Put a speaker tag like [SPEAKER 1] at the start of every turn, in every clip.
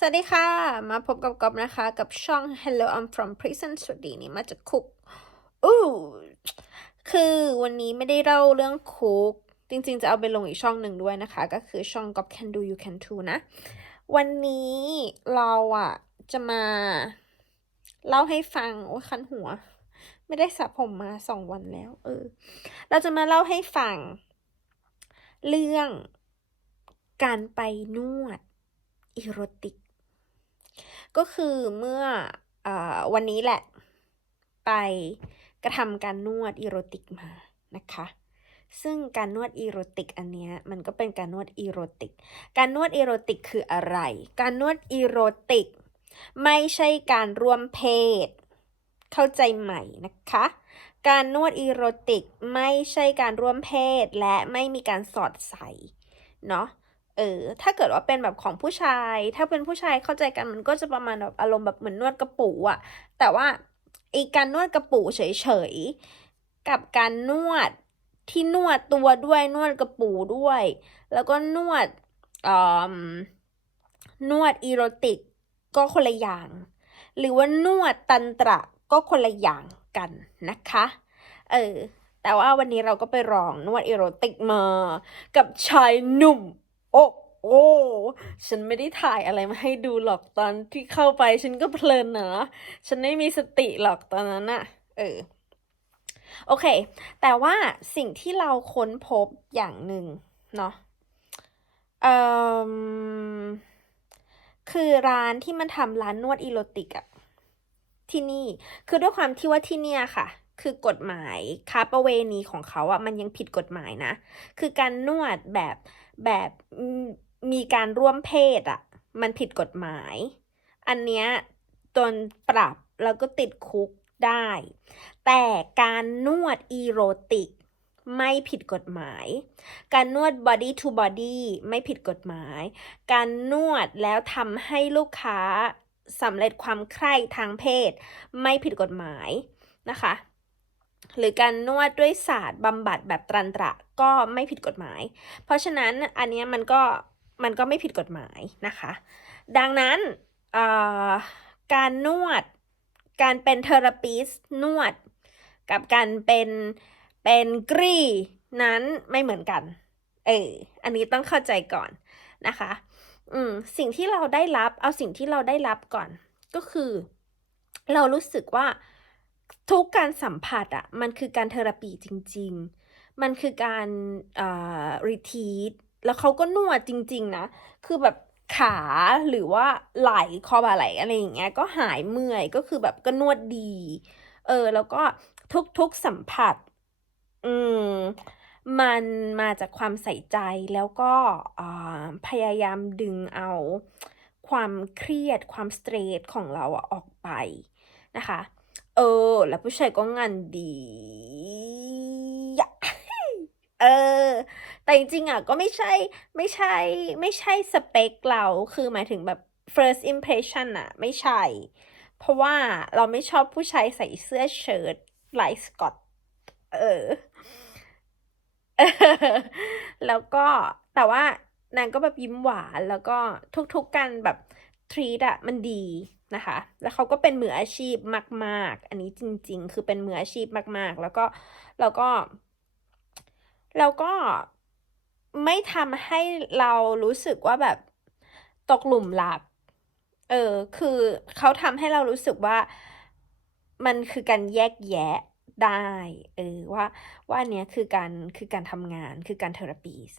[SPEAKER 1] สวัสดีค่ะ มาพบกับก๊อฟนะคะ กับช่อง Hello I'm from prison สวัสดีนี่มาจากคุกอู้คือวันนี้ไม่ได้เล่าเรื่องคุก จริงๆ จะเอาไปลงอีกช่องหนึ่งด้วยนะคะ ก็คือช่องก๊อฟ can do you can too นะ วันนี้เราอะ จะมา เล่าให้ฟัง โอ้ยคันหัว ไม่ได้สระผมมาสองวันแล้ว เออ เราจะมาเล่าให้ฟัง เรื่องการไปนวดอีโรติก ก็คือเมื่ออวันนี้แหละไปกระทำการนวดอีโรติกมานะคะซึ่งการนวดอีโรติกอันเนี้ยมันก็เป็นการนวดอีโรติก การนวดอีโรติกคืออะไร การนวดอีโรติก ไม่ใช่การร่วมเพศ เข้าใจใหม่นะคะ การนวดอีโรติกไม่ใช่การร่วมเพศและไม่มีการสอดใส่เนาะ เออ ถ้าเกิดว่าเป็นแบบของผู้ชาย ถ้าเป็นผู้ชายเข้าใจกันมันก็จะประมาณแบบอารมณ์แบบเหมือนนวดกระปูอะแต่ว่าไอการนวดกระปูเฉยๆ กับการนวดที่นวดตัวด้วยนวดกระปูด้วย แล้วก็นวดอ่อนวดอีโรติกก็คนละอย่าง หรือว่านวดตันตระก็คนละอย่างกันนะคะ เออ แต่ว่าวันนี้เราก็ไปลองนวดอีโรติกมา กับชายหนุ่ม โอ้โอ้ฉันไม่ได้ถ่ายอะไรมาให้ดูหรอกตอนที่เข้าไปฉันก็เพลินเนะฉันไม่มีสติหรอกตอนนั้นอะเออโอเค แต่ว่าสิ่งที่เราค้นพบอย่างหนึ่งเนาะเอ่อคือร้านที่มันทำร้านนวดอีโรติกอะที่นี่คือด้วยความที่ว่าที่เนี่ยค่ะ คือกฎหมายค้าประเวณีของเขาอะมันยังผิดกฎหมายนะ คือการนวดแบบ แบบมีการร่วมเพศอะมันผิดกฎหมาย อันเนี้ยโดนปรับแล้วก็ติดคุกได้ แต่การนวดอีโรติกไม่ผิดกฎหมาย การนวด body to body ไม่ผิดกฎหมาย การนวดแล้วทำให้ลูกค้าสำเร็จความใคร่ทางเพศ ไม่ผิดกฎหมายนะคะ หรือการนวดด้วยศาสตร์บำบัดแบบตรันตระ ก็ไม่ผิดกฎหมาย เพราะฉะนั้นอันนี้มันก็มันก็ไม่ผิดกฎหมายนะคะ ดังนั้นการนวด การเป็นเทอราปิสนวด กับการเป็นเป็นกรีนั้นไม่เหมือนกัน เออ อันนี้ต้องเข้าใจก่อนนะคะ อืม สิ่งที่เราได้รับ เอาสิ่งที่เราได้รับก่อน ก็คือ เรารู้สึกว่าทุกการสัมผัสอะมันคือการเทอราปีจริง ๆ มันคือการอ่อรีทีทแล้วเขาก็นวดจริง ๆ นะ คือแบบขาหรือว่าไหล่คอบ่าไหล่อะไรอย่างเงี้ยก็หายเมื่อยก็คือแบบก็นวดดี เออ แล้วก็ทุกๆสัมผัส อืมมันมาจากความใส่ใจแล้วก็พยายามดึงเอาความเครียดความสเตรสของเราอออกไปนะคะ เออ แล้วผู้ชายก็งานดี เออ แต่จริงๆอะก็ไม่ใช่ไม่ใช่ไม่ใช่สเปคเราคือหมายถึงแบบ first impression อะไม่ใช่ เพราะว่าเราไม่ชอบผู้ชายใส่เสื้อเชิ้ตลายสกอตเออ แล้วก็แต่ว่านางก็แบบยิ้มหวานแล้วก็ทุกๆการแบบทรีตอะมันดีนะคะ แล้วเขาก็เป็นมืออาชีพมาก ๆ อันนี้จริง ๆ คือเป็นมืออาชีพมาก ๆ แล้วก็แล้วก็ แล้วก็ไม่ทำให้เรารู้สึกว่าแบบตกหลุมรัก เออ คือเขาทำให้เรารู้สึกว่ามันคือการแยกแยะได้ เออ ว่าว่าอันเนี้ยคือการคือการทำงานคือการเทอราปีส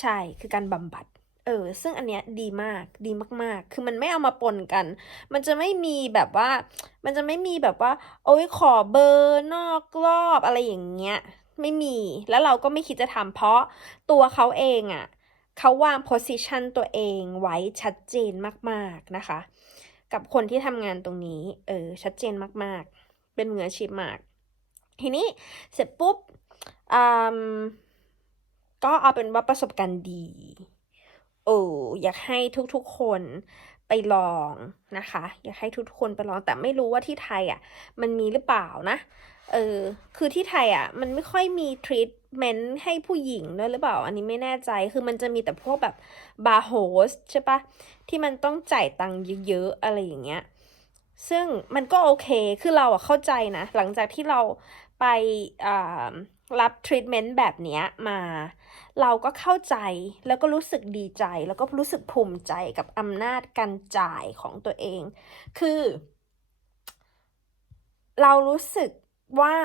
[SPEAKER 1] ใช่ คือการบำบัด เออ ซึ่งอันเนี้ยดีมาก ดีมาก ๆ คือมันไม่เอามาปนกัน มันจะไม่มีแบบว่า มันจะไม่มีแบบว่า โอ๊ยขอเบอร์นอกรอบอะไรอย่างเงี้ย ไม่มี แล้วเราก็ไม่คิดจะทำเพราะตัวเขาเองอะเขาวาง position ตัวเองไว้ชัดเจนมาก ๆ นะคะ กับคนที่ทำงานตรงนี้ เออ ชัดเจนมาก ๆ เป็นมืออาชีพมาก ทีนี้เสร็จปุ๊บอืมก็เอาเป็นว่าประสบการณ์ดีเอออยากให้ทุกๆคนไปลองนะคะ อยากให้ทุกๆคนไปลองแต่ไม่รู้ว่าที่ไทยอะ มันมีหรือเปล่านะ เออ คือที่ไทยอะ มันไม่ค่อยมีทรีตเมนต์ให้ผู้หญิงด้วยหรือเปล่า อันนี้ไม่แน่ใจ คือมันจะมีแต่พวกแบบบาร์โฮสใช่ปะ ที่มันต้องจ่ายตังค์เยอะๆ อะไรอย่างเงี้ย ซึ่งมันก็โอเค คือเราอะเข้าใจนะ หลังจากที่เราไปรับทรีทเมนต์แบบเนี้ยมา เราก็เข้าใจ แล้วก็รู้สึกดีใจ แล้วก็รู้สึกภูมิใจกับอำนาจการจ่ายของตัวเอง คือ เรารู้สึก ว่า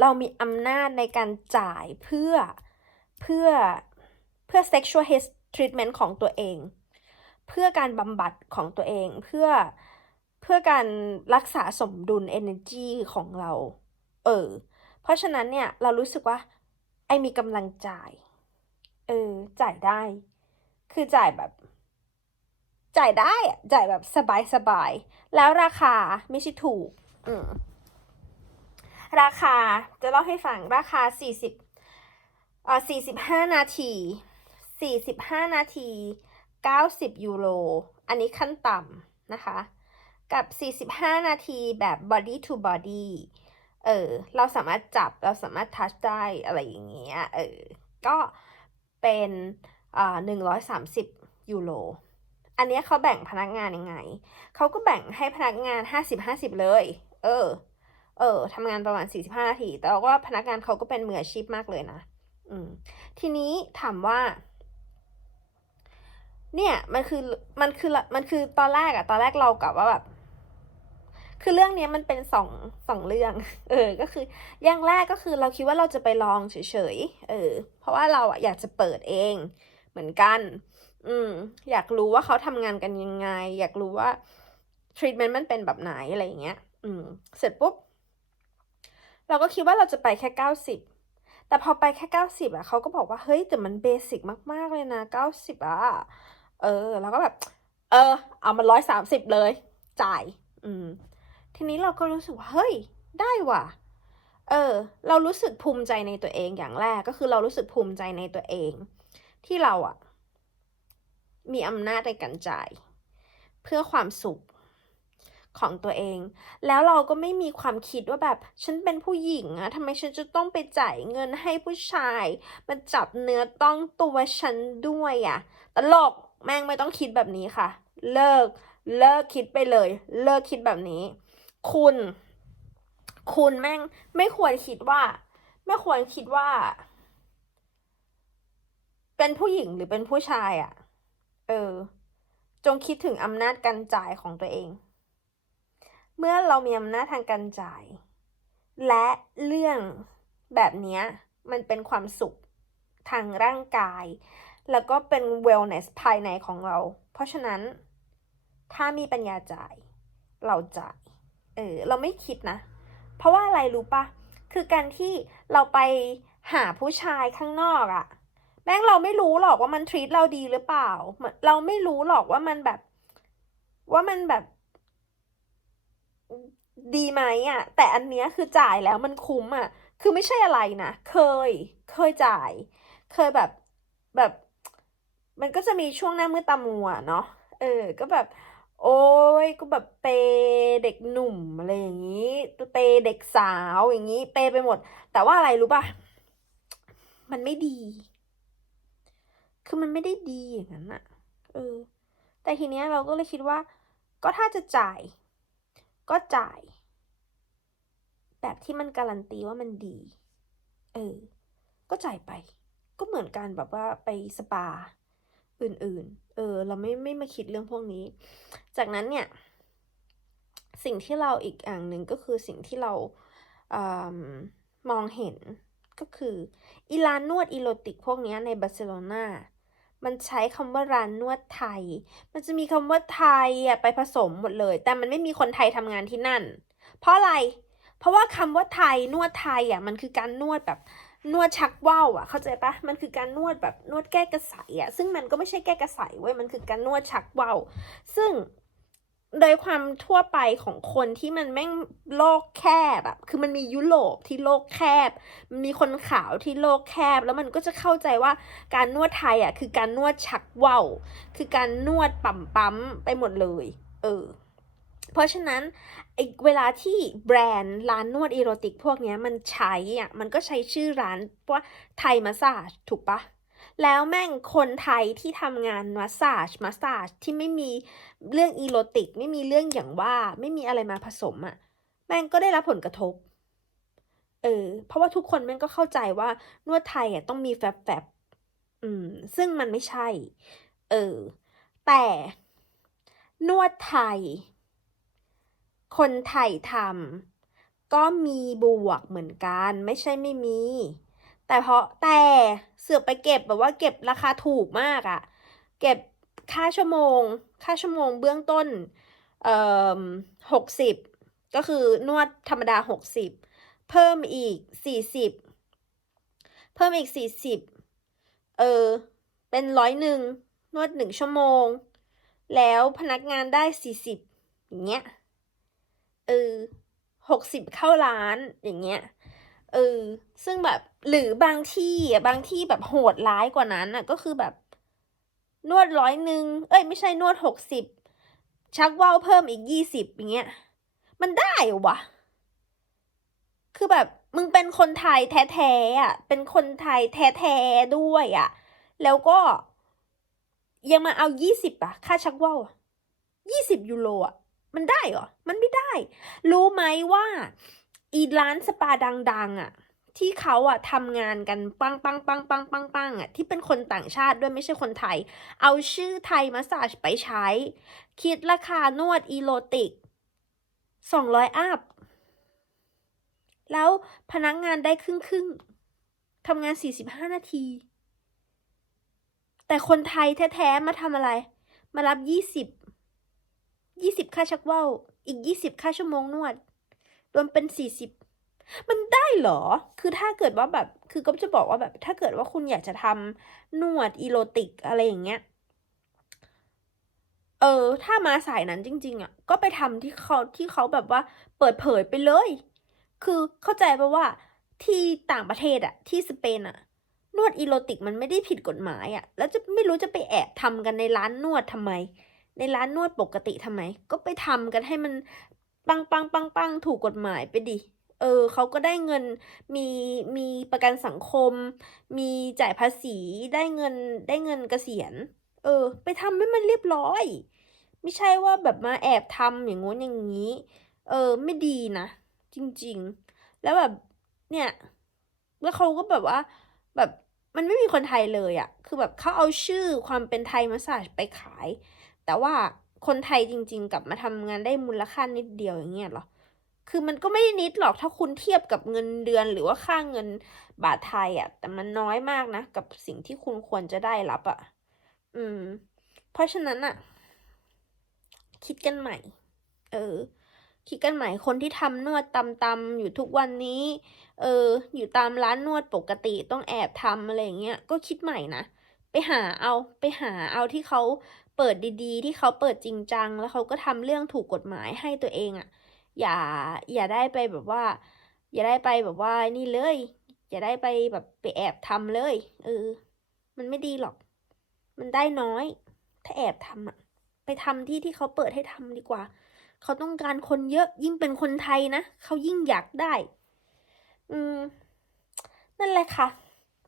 [SPEAKER 1] เรามีอำนาจในการจ่ายเพื่อเพื่อเพื่อ sexual health treatment ของตัวเอง เพื่อการบำบัดของตัวเองเพื่อเพื่อการรักษาสมดุล energy ของเรา เออ เพราะฉะนั้นเนี่ยเรารู้สึกว่า ไอมีกำลังจ่าย เออ จ่ายได้ คือจ่ายแบบ จ่ายได้จ่ายแบบสบายสบาย แล้วราคาไม่ใช่ถูก อืม ราคาจะเล่าให้ฟังราคา 40เอ่อ45 นาที 45 นาที 90 ยูโร อันนี้ขั้นต่ำนะคะ กับ 45 นาทีแบบ body to body เออ เราสามารถจับ เราสามารถทัชได้อะไรอย่างเงี้ย เออ ก็เป็นอ่า130 ยูโร อันนี้เขาแบ่งพนักงานยังไง เขาก็แบ่งให้พนักงาน 50-50 เลย เออ เออทำงานประมาณ 45 นาที แต่ว่าพนักงานเขาก็เป็นมืออาชีพมากเลยนะ อืม ทีนี้ถามว่า เนี่ยมันคือมันคือมันคือตอนแรกอะตอนแรกเรากับว่าแบบคือเรื่องเนี้ยมันเป็นสองสองเรื่อง เออ ก็คืออย่างแรกก็คือเราคิดว่าเราจะไปลองเฉยๆ เออ เพราะว่าเราอะอยากจะเปิดเองเหมือนกัน อืม อยากรู้ว่าเขาทำงานกันยังไง อยากรู้ว่า treatment มันเป็นแบบไหนอะไรอย่างเงี้ย อืม เสร็จปุ๊บ เราก็คิดว่าเราจะไปแค่เก้าสิบแต่พอไปแค่เก้าสิบอะเขาก็บอกว่าเฮ้ยแต่มันเบสิกมาก ๆ เลยนะเก้าสิบอะเออเราก็แบบ เออ เอามันร้อยสามสิบเลย จ่าย อืม ทีนี้เราก็รู้สึกว่าเฮ้ย ได้ว่ะ เออ เรารู้สึกภูมิใจในตัวเองอย่างแรกก็คือเรารู้สึกภูมิใจในตัวเอง ที่เราอะมีอำนาจในการจ่าย เพื่อความสุข ของตัวเอง แล้วเราก็ไม่มีความคิดว่าแบบ ฉันเป็นผู้หญิงอะทำไมฉันจะต้องไปจ่ายเงินให้ผู้ชายมาจับเนื้อต้องตัวฉันด้วยอะตลกแม่งไม่ต้องคิดแบบนี้ค่ะ เลิกเลิกคิดไปเลย เลิกคิดแบบนี้ คุณ คุณแม่งไม่ควรคิดว่า ไม่ควรคิดว่า เป็นผู้หญิงหรือเป็นผู้ชายอะเออ จงคิดถึงอำนาจการจ่ายของตัวเอง เมื่อเรามีอำนาจทางการจ่าย และเรื่องแบบนี้มันเป็นความสุขทางร่างกาย แล้วก็เป็น wellness ภายในของเรา เพราะฉะนั้น ถ้ามีปัญญาจ่าย เราจ่าย เออ เราไม่คิดนะ เพราะว่าอะไรรู้ปะคือการที่เราไปหาผู้ชายข้างนอกอะแม่งเราไม่รู้หรอกว่ามันทรีตเราดีหรือเปล่า เราไม่รู้หรอกว่ามันแบบ ว่ามันแบบ ดีไหมอะแต่อันเนี้ยคือจ่ายแล้วมันคุ้มอะคือไม่ใช่อะไรนะ เคย เคยจ่าย เคยแบบแบบ มันก็จะมีช่วงหน้ามืดตามัวเนาะเออ ก็แบบ โอ้ยก็แบบเปย์เด็กหนุ่มอะไรอย่างนี้เปย์เด็กสาวอย่างนี้ เปย์ไปหมด แต่ว่าอะไรรู้ป่ะ มันไม่ดี คือมันไม่ได้ดีอย่างนั้นอะเออ แต่ทีเนี้ยเราก็เลยคิดว่า ก็ถ้าจะจ่าย ก็จ่าย แบบที่มันการันตีว่ามันดี เออ ก็จ่ายไป ก็เหมือนกันแบบว่าไปสปา อื่นๆ เออ เราไม่ไม่มาคิดเรื่องพวกนี้ จากนั้นเนี่ย สิ่งที่เราอีกอย่างหนึ่งก็คือสิ่งที่เราอมมองเห็นก็คืออีร้านนวดอีโรติกพวกนี้ในบาร์เซโลนา มันใช้คำว่าร้านนวดไทย มันจะมีคำว่าไทยอะไปผสมหมดเลย แต่มันไม่มีคนไทยทำงานที่นั่น เพราะอะไร เพราะว่าคำว่าไทยนวดไทยอะมันคือการนวดแบบนวดชักว่าวอะ เข้าใจปะมันคือการนวดแบบนวดแก้กระสายอะ ซึ่งมันก็ไม่ใช่แก้กระสายเว้ย มันคือการนวดชักว่าวซึ่ง โดยความทั่วไปของคนที่มันแม่งโลกแคบอะคือมันมียุโรปที่โลกแคบ มีคนขาวที่โลกแคบ แล้วมันก็จะเข้าใจว่าการนวดไทยอะคือการนวดชักว่าวคือการนวดปั๊มปั๊มๆไปหมดเลย เออ เพราะฉะนั้นไอเวลาที่แบรนด์ร้านนวดอีโรติกพวกนี้มันใช้อะ มันก็ใช้ชื่อร้านว่าไทยมาสซาถูกปะ แล้วแม่งคนไทยที่ทำงานมาสซาจมาสซาจที่ไม่มีเรื่องอีโรติก ไม่มีเรื่องอย่างว่าไม่มีอะไรมาผสมอะ แม่งก็ได้รับผลกระทบ เออ เพราะว่าทุกคนแม่งก็เข้าใจว่านวดไทยอะต้องมีแฟบแฟบอืม ซึ่งมันไม่ใช่ เออ แต่นวดไทย คนไทยทำก็มีบวกเหมือนกัน ไม่ใช่ไม่มี แต่เพราะแต่เสือกไปเก็บแบบว่าเก็บราคาถูกมากอะเก็บค่าชั่วโมง ค่าชั่วโมงเบื้องต้นเอ่อหกสิบก็คือนวดธรรมดาหกสิบเพิ่มอีกสี่สิบเพิ่มอีกสี่สิบเออเป็นร้อยหนึ่งนวดหนึ่งชั่วโมง แล้วพนักงานได้สี่สิบอย่างเงี้ยเออหกสิบเข้าร้านอย่างเงี้ยเออซึ่งแบบ หรือบางที่อะบางที่แบบโหดร้ายกว่านั้นอะก็คือแบบนวดร้อยหนึ่งเอ้ยไม่ใช่นวดหกสิบชักว่าวเพิ่มอีกยี่สิบอย่างเงี้ย มันได้เหรอวะคือแบบมึงเป็นคนไทยแท้ๆอะ เป็นคนไทยแท้ๆด้วยอะ แล้วก็ยังมาเอายี่สิบอะ ค่าชักว่าวยี่สิบยูโรอะ มันได้เหรอ มันไม่ได้ รู้ไหมว่า อีร้านสปาดัง ๆ อะ ที่เขาอะทำงานกันปังปังปังปังปังปังอะที่เป็นคนต่างชาติด้วยไม่ใช่คนไทย เอาชื่อไทยมาสาจไปใช้ คิดราคานวดอีโรติกสองร้อยอัพ แล้วพนักงานได้ครึ่งครึ่งทำงานสี่สิบห้านาที แต่คนไทยแท้ๆมาทำอะไร มารับยี่สิบยี่สิบค่าชักว่าวอีกยี่สิบค่าชั่วโมงนวด รวมเป็นสี่สิบ มันได้เหรอ คือถ้าเกิดว่าแบบ คือก็จะบอกว่าแบบ ถ้าเกิดว่าคุณอยากจะทำนวดอีโรติกอะไรอย่างเงี้ย เออ ถ้ามาสายนั้นจริง ๆ อะ ก็ไปทำที่เขาที่เขาแบบว่า เปิดเผยไปเลย คือเข้าใจปะว่าที่ต่างประเทศอะ ที่สเปนอะ นวดอีโรติกมันไม่ได้ผิดกฎหมายอะ แล้วจะไม่รู้จะไปแอบทำกันในร้านนวดทำไม ในร้านนวดปกติทำไม ก็ไปทำกันให้มันปังปังปังปังถูกกฎหมายไปดิ เออเขาก็ได้เงินมีมีประกันสังคม มีจ่ายภาษีได้เงินได้เงินเกษียณ เออ ไปทำให้มันเรียบร้อย ไม่ใช่ว่าแบบมาแอบทำอย่างงู้นอย่างนี้ เออ ไม่ดีนะ จริง ๆ แล้วแบบเนี่ยแล้วเขาก็แบบว่า แบบมันไม่มีคนไทยเลยอะคือแบบเขาเอาชื่อความเป็นไทยมาสาจไปขาย แต่ว่าคนไทยจริง ๆ กลับมาทำงานได้มูลค่านิดเดียวอย่างเงี้ยหรอ คือมันก็ไม่ได้นิดหรอกถ้าคุณเทียบกับเงินเดือนหรือว่าค่าเงินบาทไทยอะแต่มันน้อยมากนะ กับสิ่งที่คุณควรจะได้รับอะอืม เพราะฉะนั้นอะคิดกันใหม่ เออ คิดกันใหม่คนที่ทำนวดตำๆอยู่ทุกวันนี้ เออ อยู่ตามร้านนวดปกติต้องแอบทำอะไรเงี้ย ก็คิดใหม่นะ ไปหาเอา ไปหาเอาที่เขาเปิดดีๆ ที่เขาเปิดจริงจัง แล้วเขาก็ทำเรื่องถูกกฎหมายให้ตัวเองอะ่ะ อย่าอย่าได้ไปแบบว่า อย่าได้ไปแบบว่านี่เลย อย่าได้ไปแบบไปแอบทำเลยเออ มันไม่ดีหรอก มันได้น้อย ถ้าแอบทำอะไปทำที่ที่เขาเปิดให้ทำดีกว่า เขาต้องการคนเยอะยิ่งเป็นคนไทยนะเขายิ่งอยากได้ อืม นั่นแหละค่ะ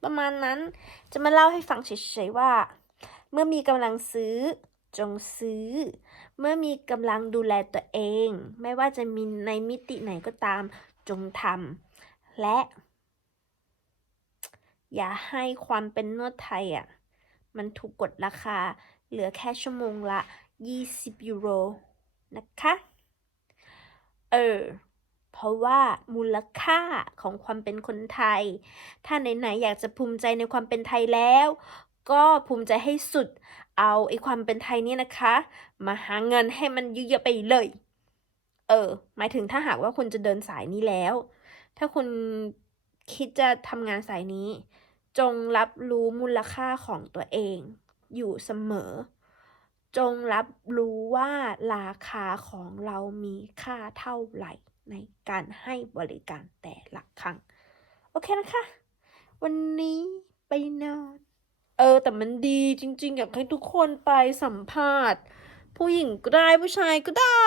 [SPEAKER 1] ประมาณนั้นจะมาเล่าให้ฟังเฉยๆว่า เมื่อมีกำลังซื้อ จงซื้อ เมื่อมีกำลังดูแลตัวเอง ไม่ว่าจะมีในมิติไหนก็ตาม จงทำและ อย่าให้ความเป็นนวดไทยอะ มันถูกกดราคา เหลือแค่ชั่วโมงละ 20 ยูโร นะคะ เออ เพราะว่ามูลค่าของความเป็นคนไทย ถ้าไหนๆอยากจะภูมิใจในความเป็นไทยแล้ว ก็ภูมิใจให้สุด เอาไอ้ความเป็นไทยเนี่ยนะคะ มาหาเงินให้มันเยอะๆไปเลย เออ หมายถึงถ้าหากว่าคุณจะเดินสายนี้แล้ว ถ้าคุณคิดจะทำงานสายนี้ จงรับรู้มูลค่าของตัวเอง อยู่เสมอ จงรับรู้ว่าราคาของเรามีค่าเท่าไหร่ในการให้บริการแต่ละครั้ง โอเคนะคะ วันนี้ไปนอน เออ แต่มันดีจริง ๆ อยากให้ทุกคนไปสัมภาษณ์ ผู้หญิงก็ได้ผู้ชายก็ได้